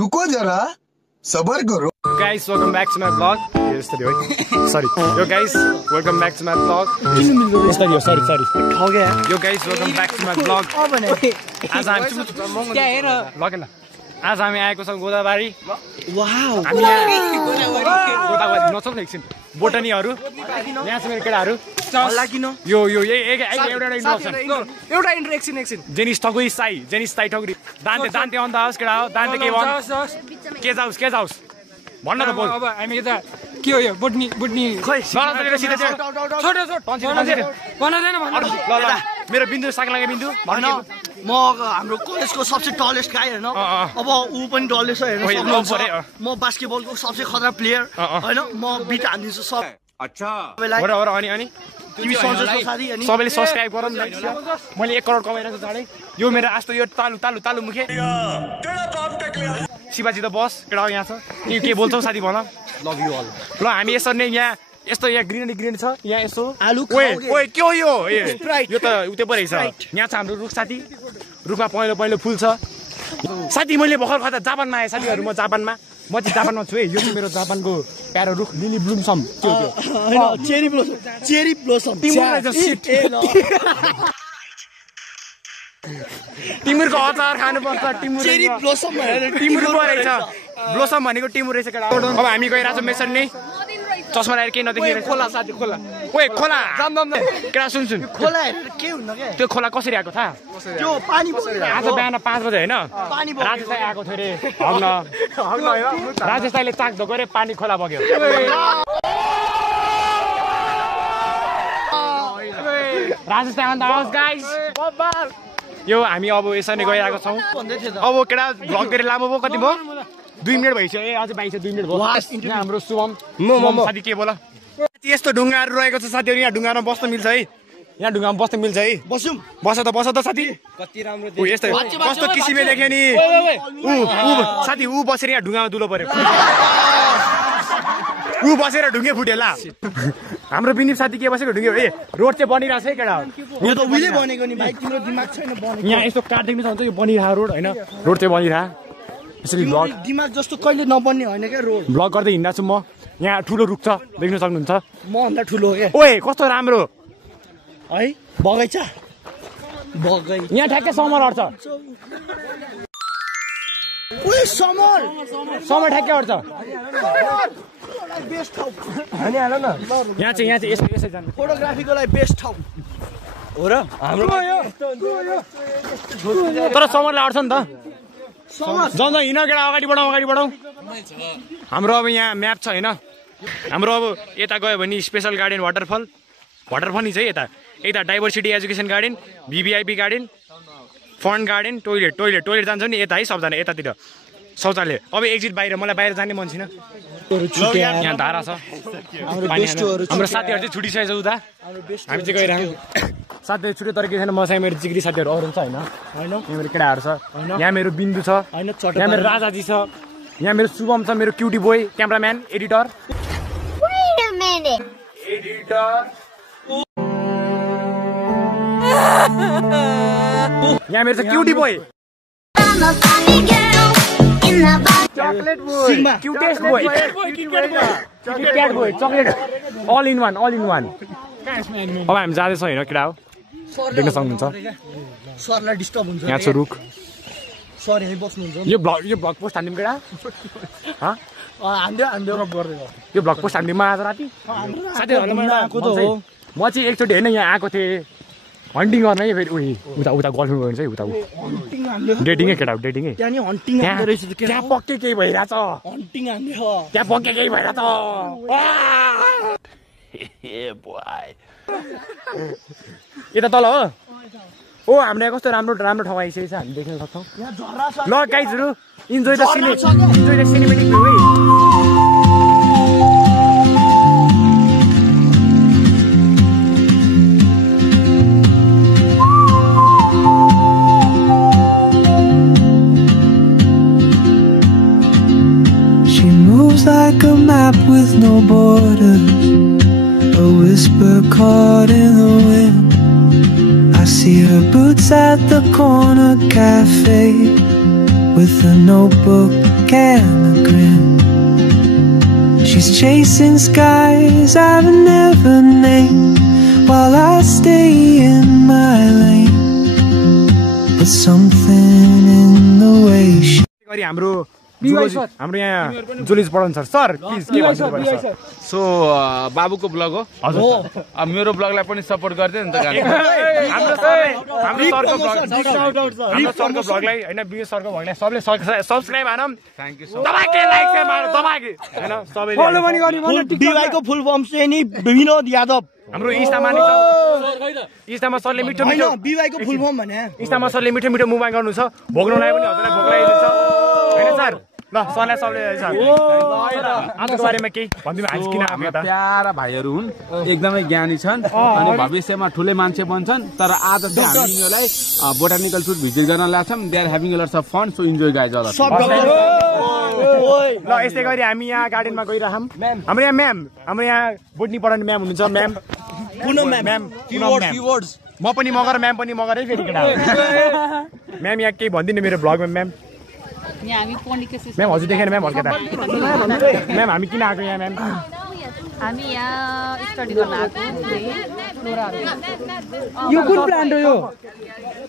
रुको जरा सबर करो guys welcome back to my vlog sorry yo guys welcome back to my vlog sorry yo guys welcome back to my vlog आज हामी त्यहाँ हेर लगेन आज हामी आएको छौं गोदावरी वाउ हामी गोदावरी नचल्न एकछिन बोटनीहरु यहाँ छ मेरो केटाहरु हल्ला किन यो एउटा इन्ट्रोडक्सन एकछिन जेनिस ठगुरी साई जेनिस साई ठगुरी दान्ते अन द हाउस केटा हो दान्ते के भन के जाउस भन्न त बोल अब हामी यता के हो यो बोटनी खै नराजले सिधै छोड मेरो बिन्दु साग लागे बिन्दु भन्न म हाम्रो कलेजको सबसे टलेस्ट गाई हैन अब उ पनि टलेस्ट हैन म बास्केटबलको सबसे खतरा प्लेयर हैन म बिट हान्दिछु सब अच्छा और अनि तिमी सन्जोसको साथी अनि सबैले सब्स्क्राइब गर न मैले 1 करोड कमाइरहेको छु चाँडै यो मेरो आस्तो यो तालु मुखे शिवाजी त बस केटा यहाँ छ के बोल्छौ साथी भन लभ यु अल ल हामी यसरी नै यहाँ यस्तो यहाँ ग्रीनरी छ यहाँ यसो आलु ओए के हो यो त उतै परै छ यहाँ छ हाम्रो रुख साथी रुखमा पहिलो फुल छ साथी मैले भर्खर कता जापानमा आए साथीहरु म चाहिँ जापानमा छु है यो चाहिँ मेरो जापानको प्यारो रुख लिली ब्लुमसम चेरी ब्लोसम टिमुरको अचार खानु पर्छ चेरी ब्लोसम टिमुर रहेछ ब्लोसम भनेको टिमुर रहेछ केटा अब हामी गइराछौं मेसर नै चस्मा लगाएर केही नदेखिएर खोला साथी खोला ओए खोला जाम केटा सुन खोला के हुन्न के त्यो खोला कसरी आएको थाहा त्यो पानी आज बिहान 5 बजे हैन राजेश दाइ आएको थियो रे हग्न राजेश दाइले चाक धोको रे पानी खोला बग्यो राजेश दाइ अन द हाउस गाइस यो हामी अब यसरी नै गइरहेको छौं अब केटा भ्लग धेरै लामो भयो कति भयो 2 मिनेट भइसक्यो अझ बाइस 2 मिनेट भयो यहाँ हाम्रो शुभम साथी के बोल यस्तो ढुङ्गाहरु रहेको छ साथीहरु यहाँ ढुङ्गामा बस्न मिल्छ है यहाँ ढुङ्गामा बस्न मिल्छ है बस त साथी कति राम्रो यस्तो कस्तो किसिमले देख्यो नि साथी उ बसेर यहाँ ढुङ्गामा दुलो पर्यो उ बसेर ढुङ्गे फुटेला हाम्रो बिनिप साथी के बसेको ढुङ्गे ए रोड चाहिँ बनिरहेछ है केटा यो त उहिले बनेको नि भाइ तिम्रो दिमाग छैन बनेको यहाँ यस्तो काट देख्नु छ यो बनिरहेको रोड हैन रोड चाहिँ बनिरहेको यसरी ब्लग दिमाग जस्तो कहिले नबन्ने हैन के रोड ब्लग गर्दै हिँड्दा छु म यहाँ ठुलो रुख छ देख्न सक्नुहुन्छ म भन्दा ठुलो हो के ओए कस्तो राम्रो है बगैँचा यहाँ ठ्याक्कै समर अड्छ ओए समर ठ्याक्कै अड्छ बेस्ट ठाउँ हैन हाल न यहाँ चाहिँ यसै जानु फोटोग्राफीको लागि बेस्ट ठाउँ हो र हाम्रो तर समरले अड्छ नि त जन हिँड केटा अगाडि बढाउँ हाम्रो अब यहाँ म्याप छ हैन हाम्रो अब यता गयो भने स्पेशल गार्डन वाटरफल नि छ यता diversity education garden VVIP garden fun garden toilet जान्छौ नि यता है सबजना यतातिर शौचालय अब एक्जिट बाहिर मलाई बाहिर जाने मन छैन यहाँ धारा छ हाम्रो साथीहरु चाहिँ छुटिसकेछ उता हामी चाहिँ गइरहेको साथीहरु छुट्यो तर के छैन मसँग मेरो जिग्री साथीहरु अरु छ हैन यहाँ मेरो केटाहरु छ यहाँ मेरो बिन्दु छ यहाँ मेरो राजाजी छ यहाँ मेरो शुभम छ मेरो क्युटी बोय क्यामेराम्यान एडिटर यहाँ मेरो छ cutie boy chocolate boy cutest boy CAT boy chocolate all in one अब हामी जाँदै छौं हैन केटा हो देख्न सक्नुहुन्छ सरलाई डिस्टर्ब हुन्छ यहाँ छ रुख सर यही बस्नुहुन्छ यो ब्लग पोस्ट हान्दिम केटा ह हान्दियो यो ब्लग पोस्ट हान्दिम आज राति साथीहरुलाई आएको त हो म चाहिँ एकचोटी हैन यहाँ आएको थिए हन्टिङ गर्न है फेरि उता गर्लफ्रेन्ड गइन्छ है उता डेटिङै केटा डेटिङै त्यहाँ नि हन्टिङ हान्दै रहेछ त्यहाँ पक्कै केही भइराछ हन्टिङ हान्दै त्यहाँ पक्कै केही भइराछ यता तल हो ओ हाम्रो कस्तो राम्रो ठाउँ आइसकेको छ हामी देख्न सक्छौँ ल गाइजहरु इन्जोय द सिनेमेटिक भ्यू है Like a map with no borders, a whisper caught in the wind. I see her boots at the corner cafe, with a notebook and a grin. She's chasing skies I've never named while I stay in my lane. But something in the way she हाम्रो यहाँ जुलिस पढाउनु sir please के भन्नु पर्छ sir so बाबुको blog हो हजुर अब मेरो ब्लगलाई पनि सपोर्ट गर्दै नि त हाम्रो सरको ब्लगलाई हैन बियो सरको भगलाई सबले सब्स्क्राइब हानम थ्यांक यू सो मच दबाके लाइक चाहिँ मार दबाके हैन सबैले फलो पनि गर्ने डिवाई को फुल फर्म चाहिँ नि विनोद यादव हाम्रो इन्स्टामा नि छ इन्स्टामा सरले मिठो मिठो बिवाई को फुल फर्म भने इन्स्टामा सरले मिठो मिठो मुभमेन्ट गर्नु छ भोग्नलाई पनि हजुरलाई भोग्लाइदिनु छ हैन सर ल सरलाई सबले आजको बारेमा केही भन्दिनु आज किन आएको त प्यारा भाइहरू हुन् एकदमै ज्ञानी छन् अनि भविष्यमा ठुलै मान्छे बन्छन् तर आज चाहिँ हामी यिनीहरूलाई बोटानिकल टुर भिजिट गर्न लाग्छौँ they are having a lots of fun so enjoy guys all यस्तै गरी हामी यहाँ गार्डनमा गइरहम हाम्रो यहाँ म्याम हाम्रो यहाँ बोटनी पढाउने म्याम हुनुहुन्छ म्याम म पनि मगर म्याम पनि मगरै फेरि केटा म्याम यहाँ केही भनिदिनु मेरो ब्लगमा म्याम म्याम हजुर देखेन म्याम हल्का म्याम हामी किन आएको यहाँ म्याम हामी यहाँ स्टडी गर्न आएको यो कुन ब्रान्ड हो यो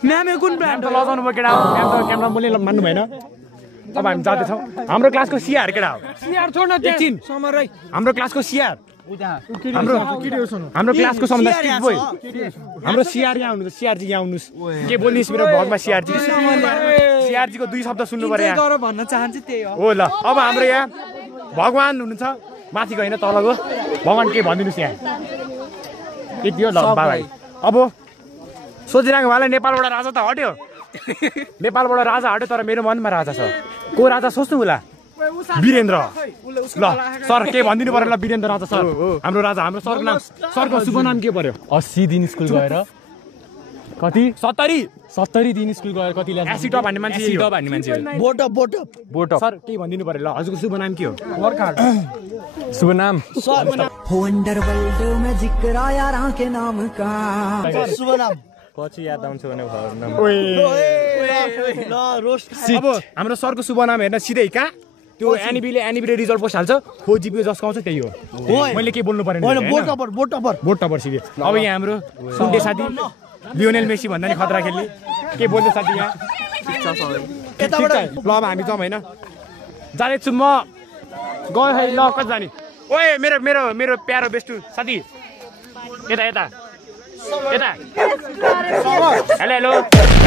म्याम यो कुन ब्रान्ड त लजाउनु भयो केटा म्याम त क्यामेरा मुले मान्नु भएन अब हामी जाँदैछौँ हाम्रो क्लासको सिआर केटा हो सिआर छोड्न एकछिन समरै हाम्रो क्लासको सिआर हाम्रो क्लासको सम्बन्ध स्टिक बोय हाम्रो सिआर यहाँ हुनुहुन्छ सिआरजी यहाँ आउनुहोस् के बोल्नुहोस् मेरो भगमा सिआरजीको 2 शब्द सुन्नु पर्यो यहाँ भन्न चाहन्छु त्यही हो ल अब हाम्रो यहाँ भगवान हुनुहुन्छ माथिको होइन तलको भगवान के भनिदिनुहोस् यहाँ यति हो ल भाइ अब सोचिरहेको भाइलाई नेपालबाट राजा त हट्यो नेपालबाट राजा हट्यो तर मेरो मनमा राजा छ को राजा सोच्नु होला वीरेन्द्र ल सर के भनिदिनु पर्यो ल वीरेन्द्र राजा सर हाम्रो राजा हाम्रो सरको नाम सरको शुभ नाम के पर्यो 80 दिन स्कुल गएर कति 70 दिन स्कुल गएर कति ल्यास एसिड भन्ने मान्छे एसिड भन्ने मान्छे बोट सर के भनिदिनु पर्यो ल हजुरको शुभ नाम के हो वर्क हार्ड शुभ नाम हो अंडरवर्ल्ड में जिक्र आया राह के नाम का शुभ नाम पछि याद आउँछ भने ल रोस्ट अब हाम्रो सरको शुभ नाम हेर्न सिधै का त्यो एनिबीले रिजल्ट पोस्ट हाल्छ खो जिपी जसको आउँछ त्यही हो मैले के बोल्नु परेन बोट टपर सिधै अब यहाँ हाम्रो सुन्टे साथी लियोनेल मेसी भन्दा नि खतरा खेल्ने के बोल्दै साथी यहाँ ल अब हामी जाउँ होइन जाँदैछु म गयो है ल कति जाने ओए मेरो मेरो मेरो प्यारो बेस्टु साथी यता यता यता हेलो हेलो